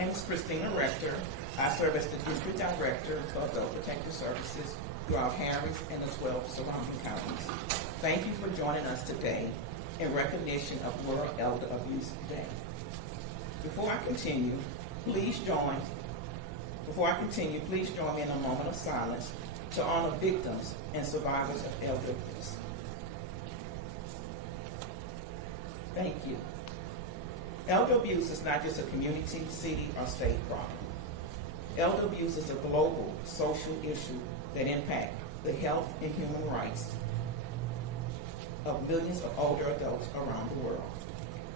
name is Christina Rector. I serve as the District Director of Adult Protective Services throughout Harris and the 12 surrounding counties. Thank you for joining us today in recognition of World Elder Abuse Day. Before I continue, please join me in a moment of silence to honor victims and survivors of elder abuse. Thank you. Elder abuse is not just a community, city, or state problem. Elder abuse is a global social issue that impacts the health and human rights of millions of older adults around the world.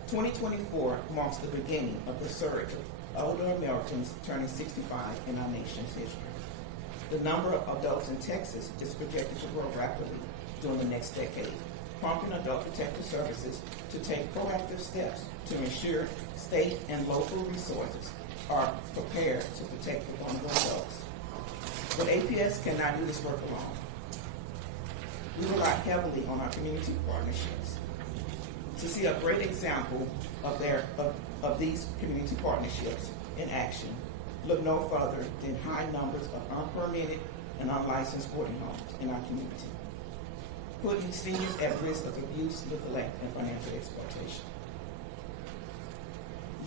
2024 marks the beginning of the surge of older Americans turning 65 in our nation's history. The number of adults in Texas is projected to grow rapidly during the next decade, prompting Adult Protective Services to take proactive steps to ensure state and local resources are prepared to protect the vulnerable adults. But APS cannot do this work alone. We rely heavily on our community partnerships. To see a great example of these community partnerships in action, look no further than high numbers of unpermitted and unlicensed boarding homes in our community, putting seniors at risk of abuse, neglect, and financial exploitation.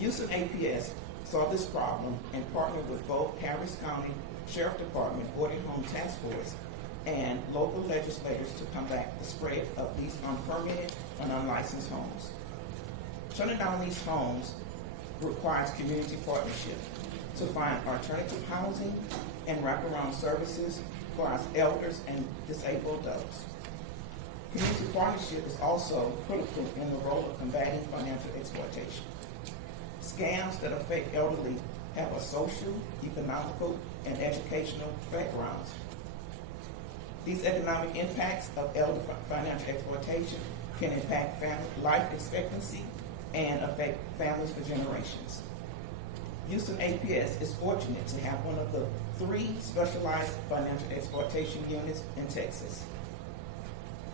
Houston APS saw this problem and partnered with both Harris County Sheriff Department Boarding Home Task Force and local legislators to combat the spread of these unpermitted and unlicensed homes. Shutting down these homes requires community partnership to find alternative housing and wraparound services for our elders and disabled adults. Community partnership is also critical in the role of combating financial exploitation. Scams that affect elderly have a social, economical, and educational backgrounds. These economic impacts of elder financial exploitation can impact life expectancy and affect families for generations. Houston APS is fortunate to have one of the 3 specialized financial exploitation units in Texas.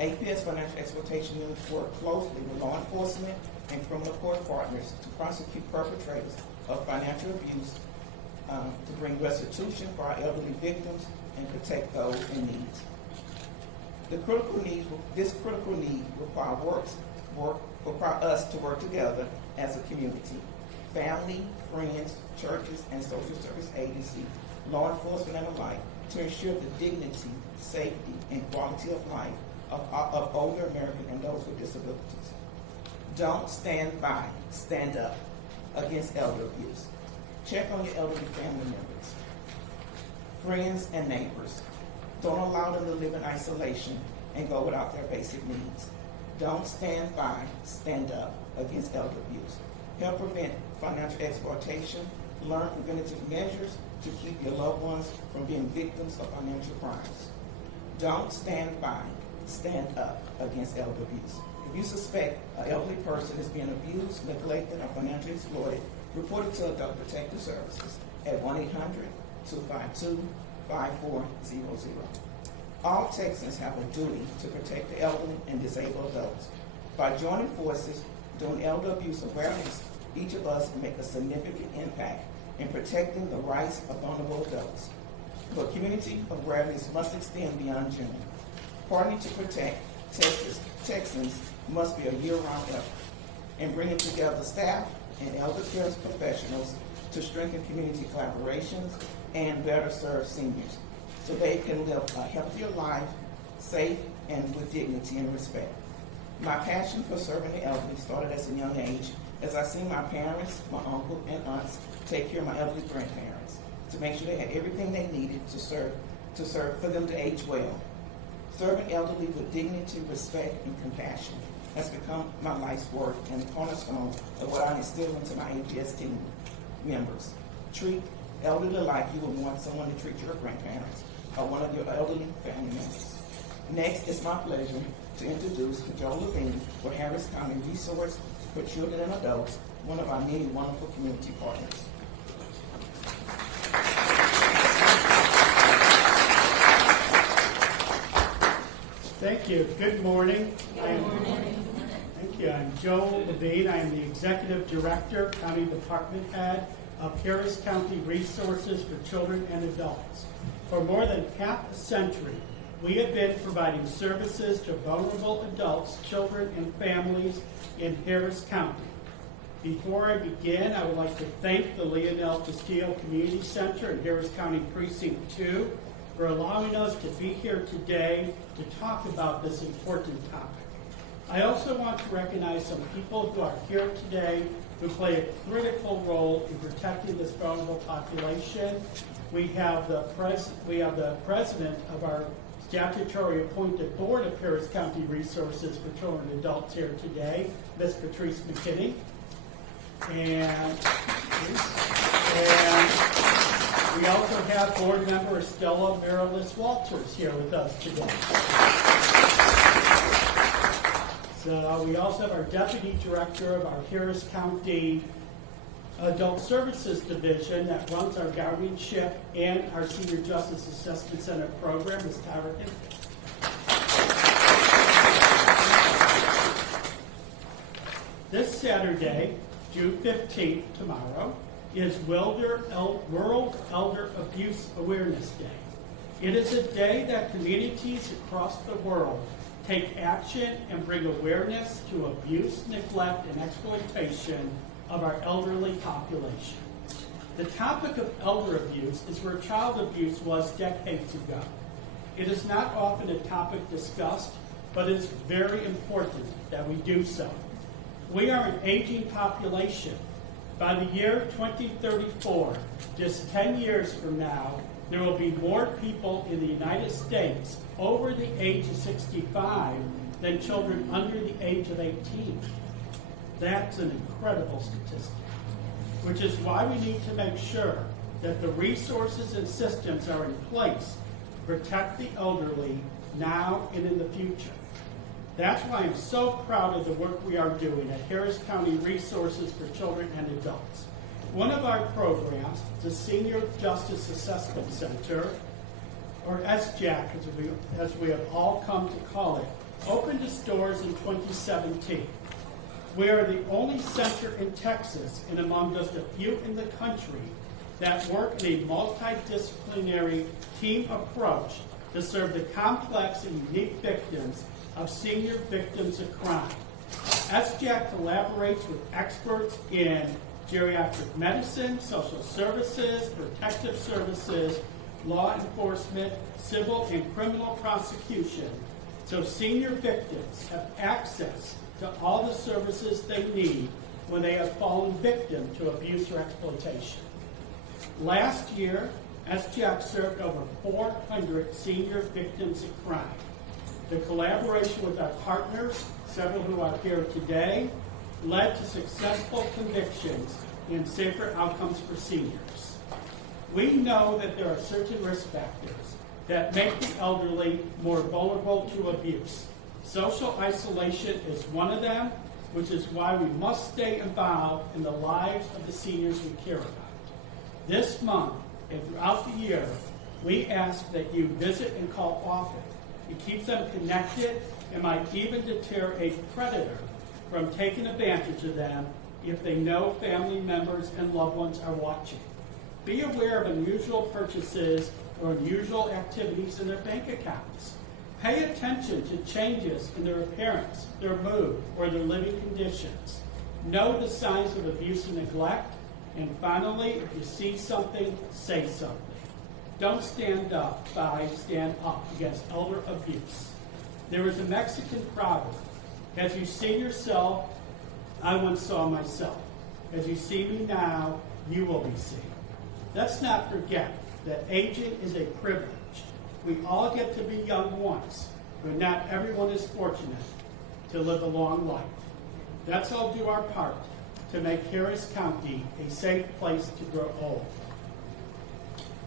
APS financial exploitation units work closely with law enforcement and criminal court partners to prosecute perpetrators of financial abuse, to bring restitution for our elderly victims and protect those in need. This critical need require us to work together as a community, family, friends, churches, and social service agencies, law enforcement, and alike, to ensure the dignity, safety, and quality of life of older Americans and those with disabilities. Don't stand by, stand up against elder abuse. Check on your elderly family members, friends, and neighbors. Don't allow them to live in isolation and go without their basic needs. Don't stand by, stand up against elder abuse. Help prevent financial exploitation. Learn preventative measures to keep your loved ones from being victims of financial crimes. Don't stand by, stand up against elder abuse. If you suspect an elderly person is being abused, neglected, or financially exploited, report it to Adult Protective Services at 1-800-252-5400. All Texans have a duty to protect the elderly and disabled adults. By joining forces doing elder abuse awareness, each of us make a significant impact in protecting the rights of vulnerable adults. But community awareness must extend beyond June. Partnering to protect Texans must be a year-round effort, and bringing together staff and elder care professionals to strengthen community collaborations and better serve seniors so they can live a healthier life, safe and with dignity and respect. My passion for serving the elderly started at a young age as I seen my parents, my uncle, and aunts take care of my elderly grandparents to make sure they had everything they needed to serve for them to age well. Serving elderly with dignity, respect, and compassion has become my life's work and the cornerstone of what I instill into my APS team members. Treat elderly like you would want someone to treat your grandparents or one of your elderly family members. Next, it's my pleasure to introduce Joe Levine for Harris County Resource for Children and Adults, one of our many wonderful community partners. Thank you. Good morning. Thank you. I'm Joe Levine. I'm the Executive Director, County Department Head of Harris County Resources for Children and Adults. For more than half a century, we have been providing services to vulnerable adults, children, and families in Harris County. Before I begin, I would like to thank the Leonel Castillo Community Center in Harris County Precinct 2 for allowing us to be here today to talk about this important topic. I also want to recognize some people who are here today who play a critical role in protecting this vulnerable population. We have the president of our statutory appointed board of Harris County Resources for Children and Adults here today, Ms. Patrice McKinney. And we also have board member Estella Marilis Walters here with us today. So we also have our deputy director of our Harris County Adult Services Division that runs our guardianship and our Senior Justice Assessment Center program, Ms. Tyrican. This Saturday, June 15th, tomorrow, is World Elder Abuse Awareness Day. It is a day that communities across the world take action and bring awareness to abuse, neglect, and exploitation of our elderly population. The topic of elder abuse is where child abuse was decades ago. It is not often a topic discussed, but it's very important that we do so. We are an aging population. By the year 2034, just 10 years from now, there will be more people in the United States over the age of 65 than children under the age of 18. That's an incredible statistic, which is why we need to make sure that the resources and systems are in place to protect the elderly now and in the future. That's why I'm so proud of the work we are doing at Harris County Resources for Children and Adults. One of our programs, the Senior Justice Assessment Center, or SJAC as we have all come to call it, opened its doors in 2017. We are the only center in Texas and among just a few in the country that work in a multidisciplinary team approach to serve the complex and unique victims of senior victims of crime. SJAC collaborates with experts in geriatric medicine, social services, protective services, law enforcement, civil and criminal prosecution, so senior victims have access to all the services they need when they have fallen victim to abuse or exploitation. Last year, SJAC served over 400 senior victims of crime. The collaboration with our partners, several who are here today, led to successful convictions and safer outcomes for seniors. We know that there are certain risk factors that make the elderly more vulnerable to abuse. Social isolation is one of them, which is why we must stay involved in the lives of the seniors we care about. This month and throughout the year, we ask that you visit and call often. It keeps them connected and might even deter a predator from taking advantage of them if they know family members and loved ones are watching. Be aware of unusual purchases or unusual activities in their bank accounts. Pay attention to changes in their appearance, their mood, or their living conditions. Know the signs of abuse and neglect. And finally, if you see something, say something. Don't stand up against elder abuse. There is a Mexican proverb: as you see yourself, I once saw myself. As you see me now, you will be seen. Let's not forget that aging is a privilege. We all get to be young once, but not everyone is fortunate to live a long life. Let's all do our part to make Harris County a safe place to grow old.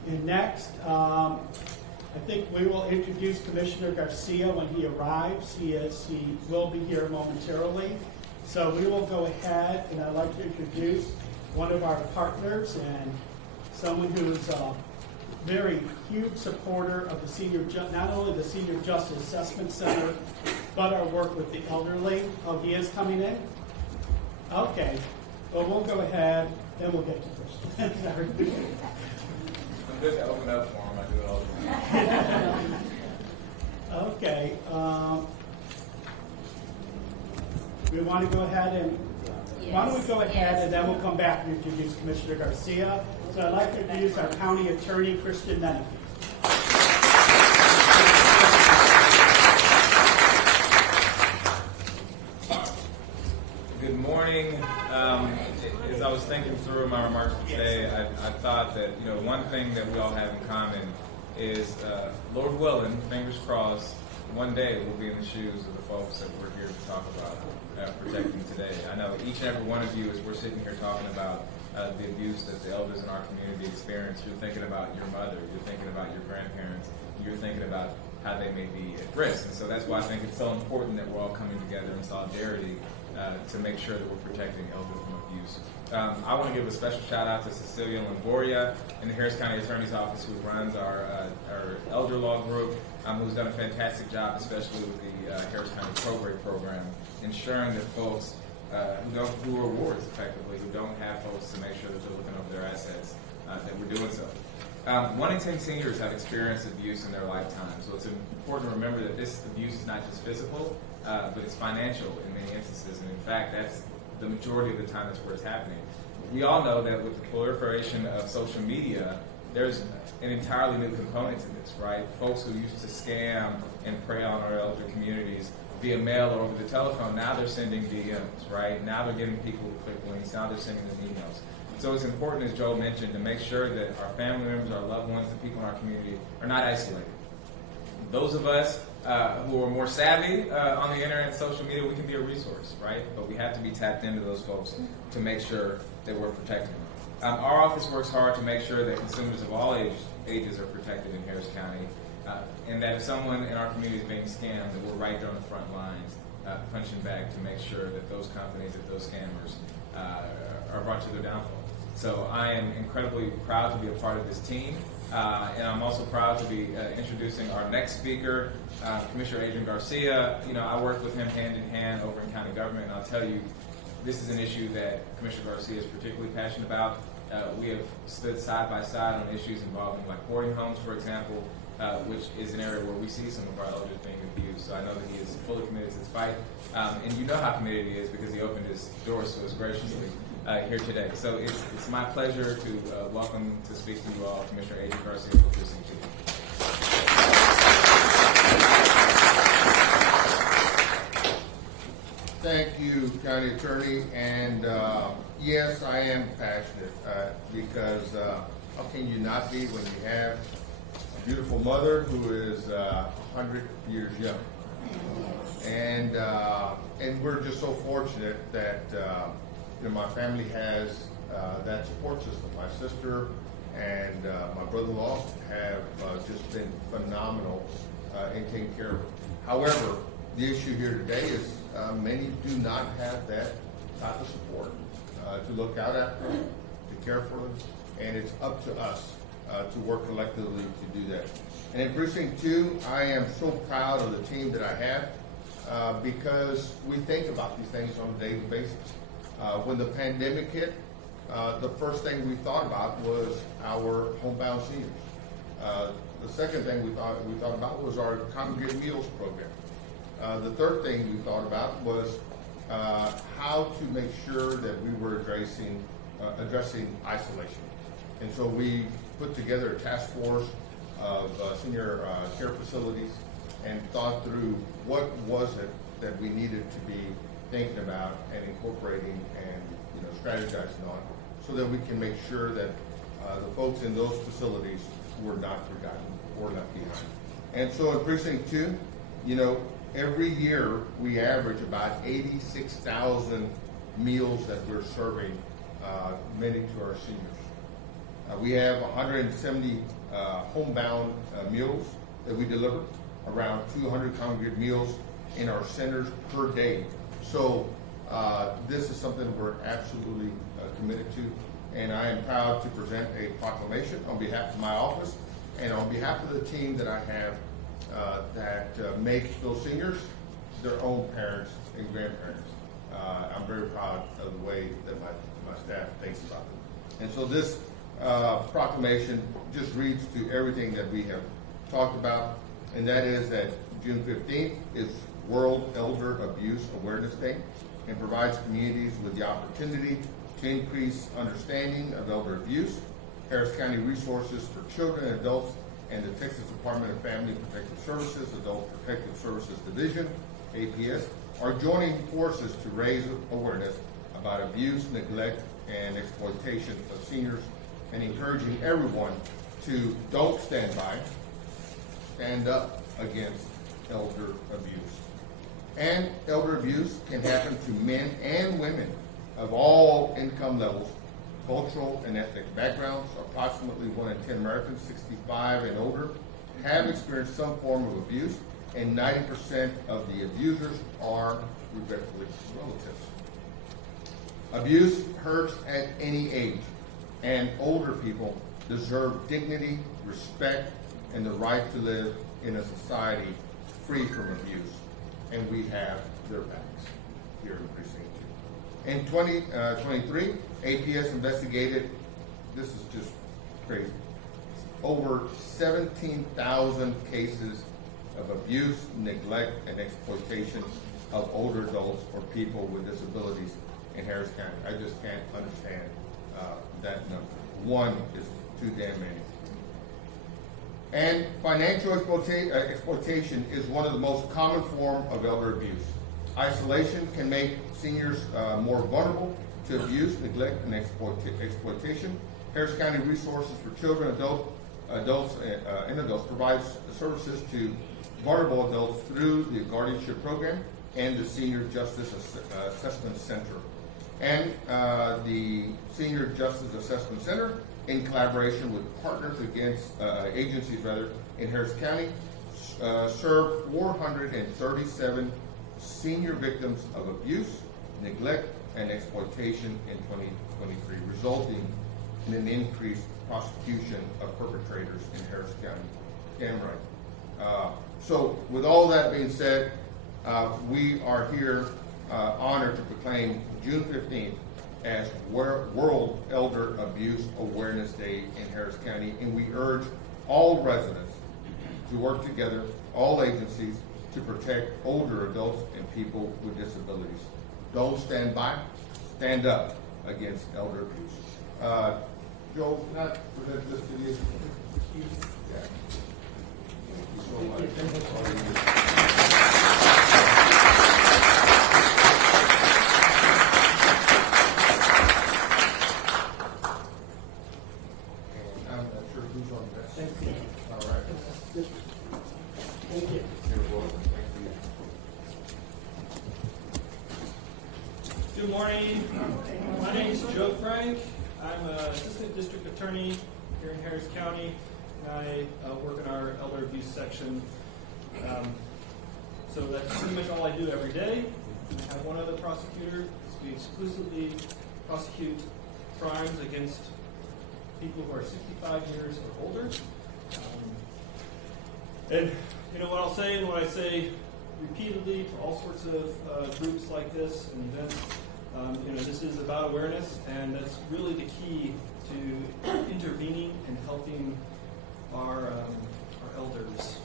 And next, I think we will introduce Commissioner Garcia when he arrives. He will be here momentarily. So we will go ahead, and I'd like to introduce one of our partners and someone who is a very huge supporter of the not only the Senior Justice Assessment Center, but our work with the elderly. Oh, he is coming in? Okay. Well, we'll go ahead Then we'll get to Christian. Sorry. I'm good to open up for him. I do it all the time. Okay. We want to go ahead and why don't we go ahead and then we'll come back and introduce Commissioner Garcia. So I'd like to introduce our County Attorney, Christian Menefee. Good morning. As I was thinking through my remarks today, I thought that one thing that we all have in common is, Lord willing, fingers crossed, one day we'll be in the shoes of the folks that we're here to talk about protecting today. I know each and every one of you, as we're sitting here talking about the abuse that the elders in our community experience, you're thinking about your mother, you're thinking about your grandparents, you're thinking about how they may be at risk. And so that's why I think it's so important that we're all coming together in solidarity to make sure that we're protecting elders from abuse. I want to give a special shout out to Cecilia Longoria in the Harris County Attorney's Office, who runs our elder law group, who's done a fantastic job, especially with the Harris County Probate Program, ensuring that folks who are wards effectively, who don't have folks to make sure that they're looking over their assets, that we're doing so. 1 in 10 seniors have experienced abuse in their lifetime, so it's important to remember that this abuse is not just physical, but it's financial in many instances, and in fact, that's the majority of the time that's where it's happening. We all know that with the proliferation of social media, there's an entirely new component to this, right? Folks who used to scam and prey on our elder communities via mail or over the telephone, now they're sending DMs, right? Now they're giving people quick links, now they're sending them emails. So it's important, as Joe mentioned, to make sure that our family members, our loved ones, the people in our community are not isolated. Those of us who are more savvy on the internet and social media, we can be a resource, right? But we have to be tapped into those folks to make sure that we're protecting them. Our office works hard to make sure that consumers of all ages are protected in Harris County, and that if someone in our community is being scammed, that we're right there on the front lines, punching back to make sure that those companies, that those scammers are brought to their downfall. So I am incredibly proud to be a part of this team, and I'm also proud to be introducing our next speaker, Commissioner Adrian Garcia. I work with him hand in hand over in county government, and I'll tell you, this is an issue that Commissioner Garcia is particularly passionate about. We have stood side by side on issues involving like boarding homes, for example, which is an area where we see some of our elders being abused. So I know that he is fully committed to this fight, and you know how committed he is because he opened his doors to us graciously here today. So it's my pleasure to welcome to speak to you all Commissioner Adrian Garcia for Precinct 2. Thank you, County Attorney, and yes, I am passionate because how can you not be when you have a beautiful mother who is 100 years young? And we're just so fortunate that my family has that support system. My sister and my brother-in-law have just been phenomenal in taking care of her. However, the issue here today is many do not have that type of support to look out after them, to care for them, and it's up to us to work collectively to do that. And in Precinct 2, I am so proud of the team that I have because we think about these things on a daily basis. When the pandemic hit, the first thing we thought about was our homebound seniors. The second thing we thought about was our congregate meals program. The third thing we thought about was how to make sure that we were addressing isolation. And so we put together a task force of senior care facilities and thought through what was it that we needed to be thinking about and incorporating and strategizing on so that we can make sure that the folks in those facilities were not forgotten or left behind. And so in Precinct 2, every year we average about 86,000 meals that we're serving, many to our seniors. We have 170 homebound meals that we deliver, around 200 congregate meals in our centers per day. So this is something we're absolutely committed to, and I am proud to present a proclamation on behalf of my office and on behalf of the team that I have that make those seniors their own parents and grandparents. I'm very proud of the way that my staff thinks about them. And so this proclamation just reads to everything that we have talked about, and that is that June 15th is World Elder Abuse Awareness Day, and provides communities with the opportunity to increase understanding of elder abuse. Harris County Resources for Children and Adults and the Texas Department of Family and Protective Services Adult Protective Services Division, APS, are joining forces to raise awareness about abuse, neglect, and exploitation of seniors, and encouraging everyone to don't stand by, stand up against elder abuse. And elder abuse can happen to men and women of all income levels, cultural and ethnic backgrounds. Approximately 1 in 10 Americans 65 and older have experienced some form of abuse, and 90% of the abusers are regretfully relatives. Abuse hurts at any age, and older people deserve dignity, respect, and the right to live in a society free from abuse. And we have their backs here in Precinct 2. In 2023, APS investigated, this is just crazy, over 17,000 cases of abuse, neglect, and exploitation of older adults or people with disabilities in Harris County. I just can't understand that number. One is too damn many. And financial exploitation is one of the most common forms of elder abuse. Isolation can make seniors more vulnerable to abuse, neglect, and exploitation. Harris County Resources for Children, Adults provides services to vulnerable adults through the Guardianship Program and the Senior Justice Assessment Center. And the Senior Justice Assessment Center, in collaboration with partners agencies in Harris County, served 437 senior victims of abuse, neglect, and exploitation in 2023, resulting in an increased prosecution of perpetrators in Harris County. Damn right. So with all that being said, we are here honored to proclaim June 15th as World Elder Abuse Awareness Day in Harris County, and we urge all residents to work together, all agencies, to protect older adults and people with disabilities. Don't stand by, stand up against elder abuse. Joe, can I present this to you? Yeah. Thank you so much. I'm not sure who's on this. Thank you. All right. Thank you. You're welcome. Thank you. Good morning. My name is Joe Frank. I'm an assistant district attorney here in Harris County. I work in our elder abuse section. So that's pretty much all I do every day. I have one other prosecutor. We exclusively prosecute crimes against people who are 65 years or older. And you know what I'll say and what I say repeatedly to all sorts of groups like this and events. This is about awareness, and that's really the key to intervening and helping our elders.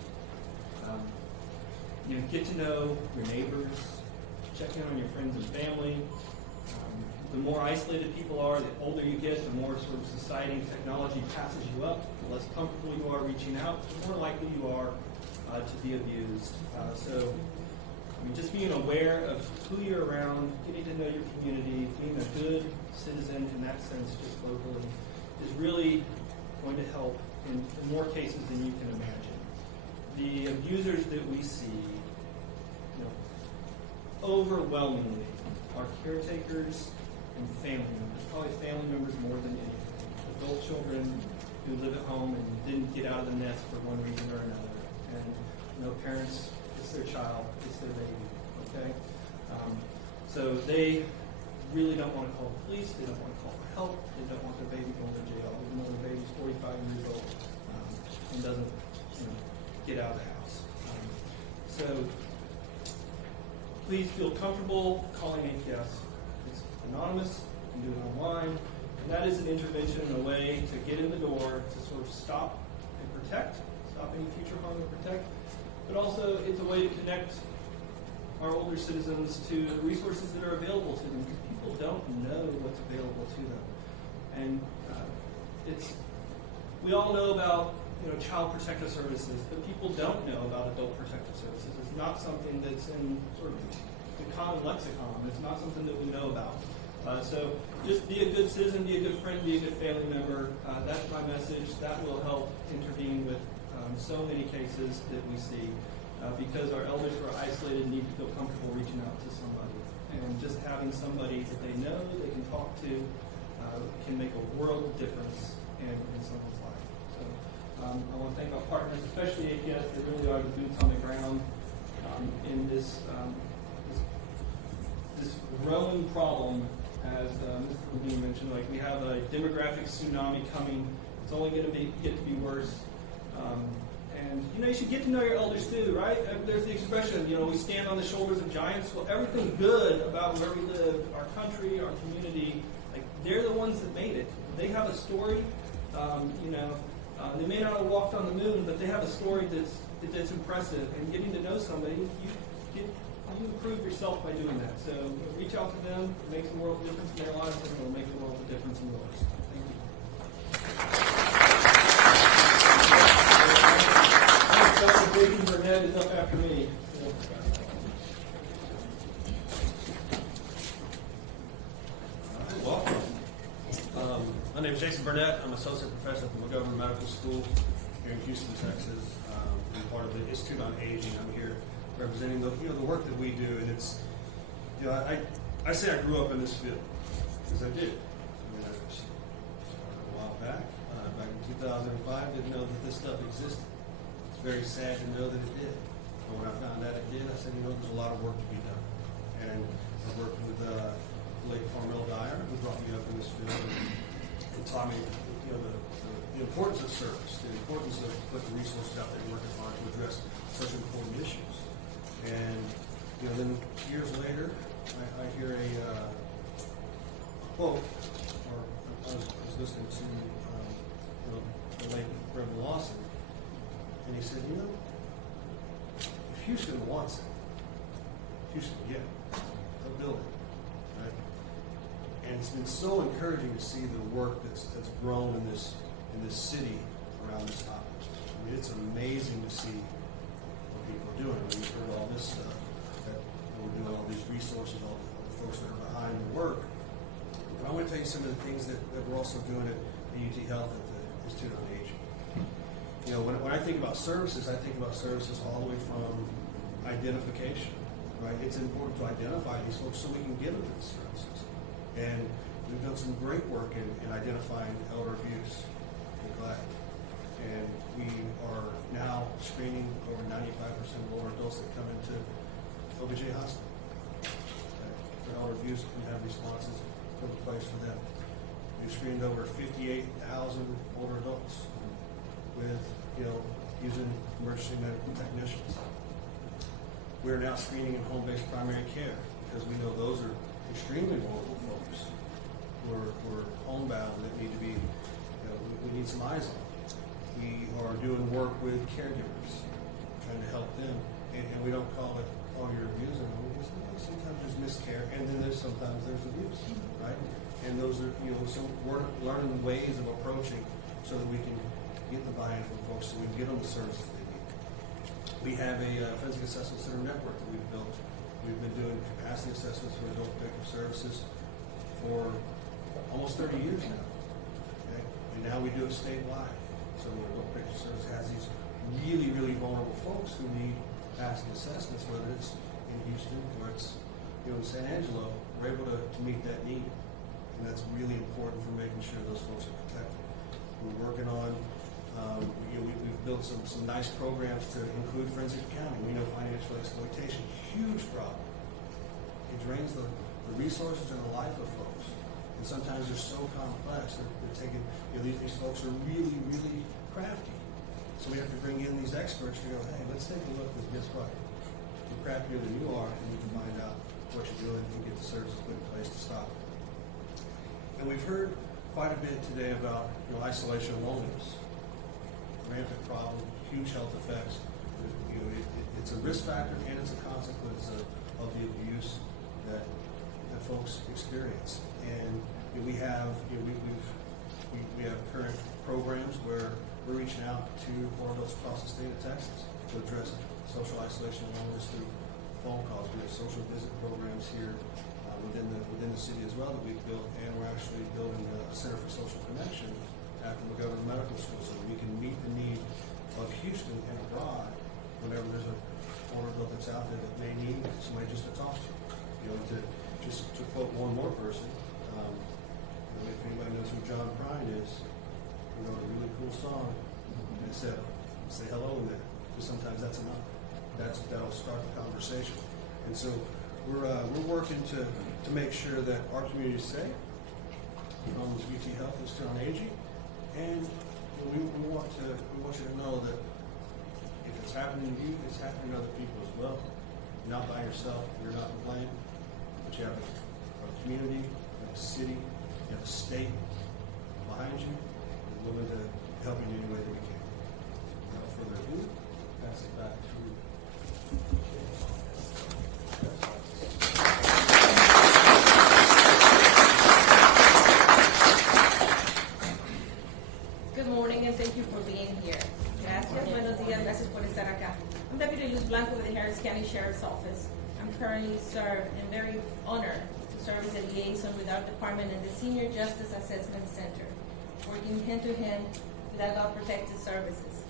Get to know your neighbors, check in on your friends and family. The more isolated people are, the older you get, the more sort of society and technology passes you up, the less comfortable you are reaching out, the more likely you are to be abused. Just being aware of who you're around, getting to know your community, being a good citizen in that sense, just locally, is really going to help in more cases than you can imagine. The abusers that we see, overwhelmingly are caretakers and family members, probably family members more than anything. Adult children who live at home and didn't get out of the nest for one reason or another. And parents, it's their child, it's their baby, okay? So they really don't want to call the police, they don't want to call for help, they don't want their baby going to jail, even though the baby's 45 years old and doesn't get out of the house. So please feel comfortable calling APS. It's anonymous, you can do it online. And that is an intervention in a way to get in the door to sort of stop and protect, stop any future harm and protect, but also it's a way to connect our older citizens to the resources that are available to them, because people don't know what's available to them. And we all know about child protective services, but people don't know about adult protective services. It's not something that's in sort of the common lexicon. It's not something that we know about. So just be a good citizen, be a good friend, be a good family member. That's my message. That will help intervene with so many cases that we see, because our elders who are isolated need to feel comfortable reaching out to somebody. And just having somebody that they know, they can talk to, can make a world of difference in someone's life. So I want to thank our partners, especially APS. They really are the boots on the ground in this growing problem. As Mr. Levine mentioned, like we have a demographic tsunami coming. It's only going to get to be worse. And you should get to know your elders too, right? There's the expression, we stand on the shoulders of giants. Well, everything good about where we live, our country, our community, like they're the ones that made it. They have a story. They may not have walked on the moon, but they have a story that's impressive. And getting to know somebody, you improve yourself by doing that. So reach out to them. It makes a world of difference in their lives, and it will make a world of difference in yours. Thank you. Dr. Jason Burnett is up after me. Welcome. My name is Jason Burnett. I'm associate professor at the McGovern Medical School here in Houston, Texas. I'm part of the Institute on Aging. I'm here representing the work that we do, and it's I say I grew up in this field because I did. I started a while back in 2005. Didn't know that this stuff existed. It's very sad to know that it did. But when I found out it did, I said, there's a lot of work to be done. And I worked with late Carmel Dyer, who brought me up in this field and taught me, the importance of service, the importance of putting resources out there and working hard to address such important issues. And then years later, I hear a quote, or I was listening to the late Reverend Lawson, and he said, if Houston wants it, Houston can get it. They'll build it, right? And it's been so encouraging to see the work that's grown in this city around this topic. I mean, it's amazing to see what people are doing. We've heard all this stuff, that we're doing all these resources, all the folks that are behind the work. But I want to tell you some of the things that we're also doing at the UT Health at the Institute on Aging. When I think about services, I think about services all the way from identification, right? It's important to identify these folks so we can give them these services. And we've done some great work in identifying elder abuse, neglect. And we are now screening over 95% of older adults that come into OBJ hospital. For elder abuse, we have responses put in place for them. We've screened over 58,000 older adults with, using emergency medical technicians. We're now screening in home-based primary care because we know those are extremely vulnerable folks who are homebound that need to be, we need some eyes on. We are doing work with caregivers, trying to help them, and we don't call it, you're abusing them. Sometimes there's miscare, and then sometimes there's abuse, right? And those are, so we're learning ways of approaching so that we can get the buy-in from folks so we can get them the services they need. We have a forensic assessment center network that we've built. We've been doing capacity assessments for adult protective services for almost 30 years now. Okay? And now we do it statewide. So adult protective service has these really, really vulnerable folks who need capacity assessments, whether it's in Houston or it's in San Angelo, we're able to meet that need. And that's really important for making sure those folks are protected. We're working on, we've built some nice programs to include forensic accounting. We know financial exploitation, huge problem. It drains the resources and the life of folks. And sometimes they're so complex, they're taking, these folks are really, really crafty. So we have to bring in these experts to go, hey, let's take a look, because guess what? We're craftier than you are, and we can find out what you're doing and get the services put in place to stop it. And we've heard quite a bit today about isolation and loneliness. Rampant problem, huge health effects. It's a risk factor and it's a consequence of the abuse that folks experience. And we have we have current programs where we're reaching out to older adults across the state of Texas to address social isolation and loneliness through phone calls. We have social visit programs here within the city as well that we've built, and we're actually building a Center for Social Connection at the McGovern Medical School so that we can meet the need of Houston and abroad whenever there's an older adult that's out there that may need somebody just to talk to. To quote one more person, if anybody knows who John Prine is, he wrote a really cool song and it said, say hello in there. Because sometimes that's enough. That'll start the conversation. And so we're working to make sure that our community is safe. UT Health is still on aging, and we want you to know that if it's happening to you, it's happening to other people as well. You're not by yourself. You're not to blame. But you have a community, you have a city, you have a state behind you, and willing to help you in any way that we can. Without further ado, pass it back to. Good morning and thank you for being here. Gracias, buenos días, gracias por estar acá. I'm Deputy Luz Blanco with the Harris County Sheriff's Office. I'm currently served and very honored to serve as a liaison with our department in the Senior Justice Assessment Center, working hand-to-hand with adult protective services.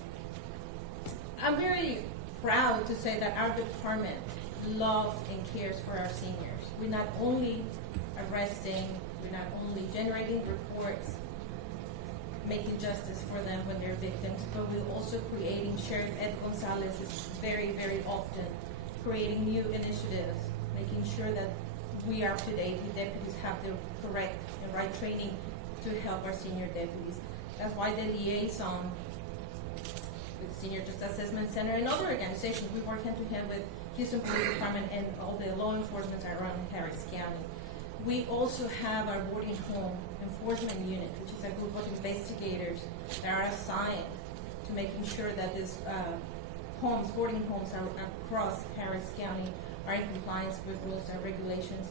I'm very proud to say that our department loves and cares for our seniors. We're not only arresting, we're not only generating reports, making justice for them when they're victims, but we're also creating, Sheriff Ed Gonzalez is very, very often creating new initiatives, making sure that we are up to date, the deputies have the correct and right training to help our senior deputies. That's why the liaison with the Senior Justice Assessment Center and other organizations, we work hand to hand with Houston Police Department and all the law enforcement around Harris County. We also have our boarding home enforcement unit, which is a group of investigators that are assigned to making sure that these boarding homes across Harris County are in compliance with rules and regulations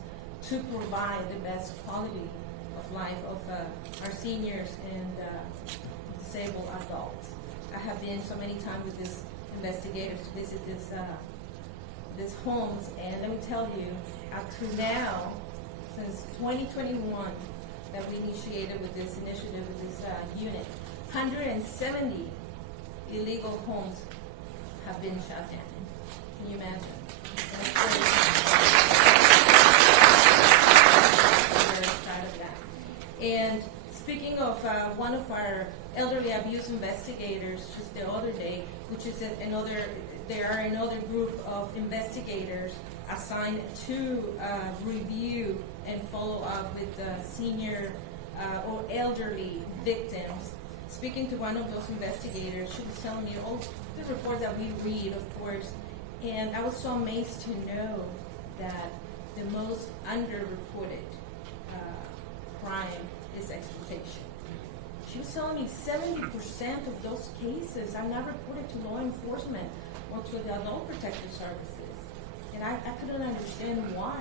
to provide the best quality of life of our seniors and disabled adults. I have been so many times with these investigators to visit these homes, and let me tell you, up to now, since 2021, that we initiated with this initiative, with this unit, 170 illegal homes have been shut down. Can you imagine? We're very proud of that. And speaking of one of our elderly abuse investigators, just the other day, which is there are another group of investigators assigned to review and follow up with senior or elderly victims. Speaking to one of those investigators, she was telling me all the reports that we read, of course, and I was so amazed to know that the most underreported crime is exploitation. She was telling me 70% of those cases are not reported to law enforcement or to the adult protective services. And I couldn't understand why.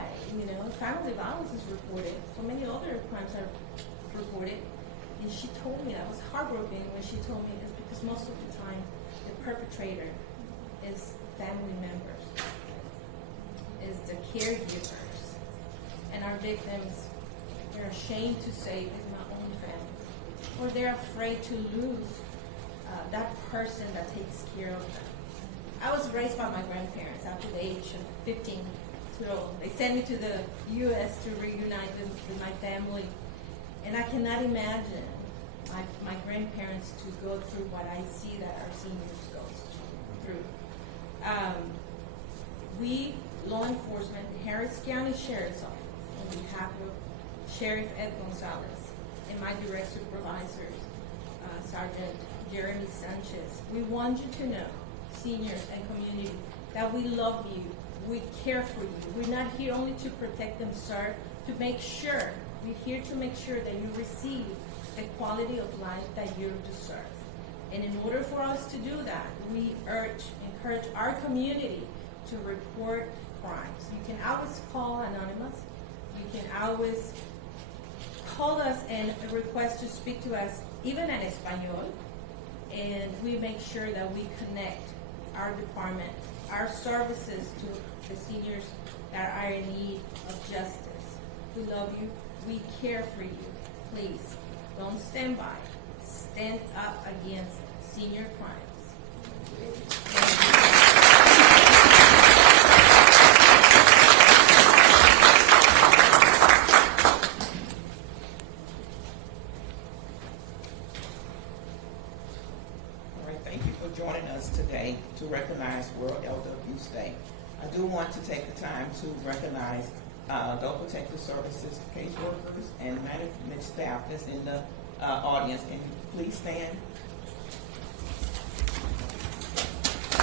Family violence is reported. So many other crimes are reported. And she told me, I was heartbroken when she told me it's because most of the time the perpetrator is family members, is the caregivers. And our victims, they're ashamed to say it's my own family. Or they're afraid to lose that person that takes care of them. I was raised by my grandparents after the age of 15 years old. They sent me to the U.S. to reunite with my family. And I cannot imagine my grandparents to go through what I see that our seniors go through. We, law enforcement, Harris County Sheriff's Office, on behalf of Sheriff Ed Gonzalez and my direct supervisors, Sergeant Jeremy Sanchez, we want you to know, seniors and community, that we love you, we care for you. We're not here only to protect them, sir, to make sure, we're here to make sure that you receive the quality of life that you deserve. And in order for us to do that, we encourage our community to report crimes. You can always call Anonymous. You can always call us and request to speak to us, even in Espanol. And we make sure that we connect our department, our services to the seniors that are in need of justice. We love you. We care for you. Please, don't stand by. Stand up against senior crimes. All right, thank you for joining us today to recognize World Elder Abuse Day. I do want to take the time to recognize Adult Protective Services caseworkers and management staff that's in the audience. Can you please stand? If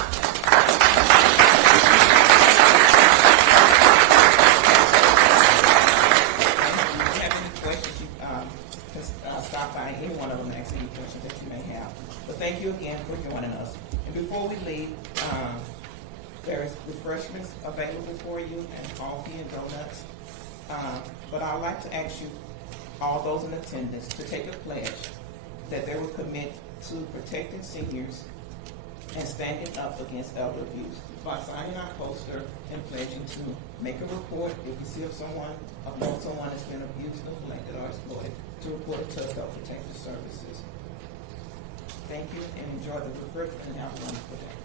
you have any questions, you can stop by any one of them and ask any questions that you may have. But thank you again for joining us. And before we leave, there is refreshments available for you and coffee and donuts. But I'd like to ask you, all those in attendance, to take a pledge that they will commit to protecting seniors and standing up against elder abuse by signing our poster and pledging to make a report if you see of someone, know someone that's been abused, neglected, or exploited, to report it to Adult Protective Services. Thank you and enjoy the refreshment and have a wonderful day.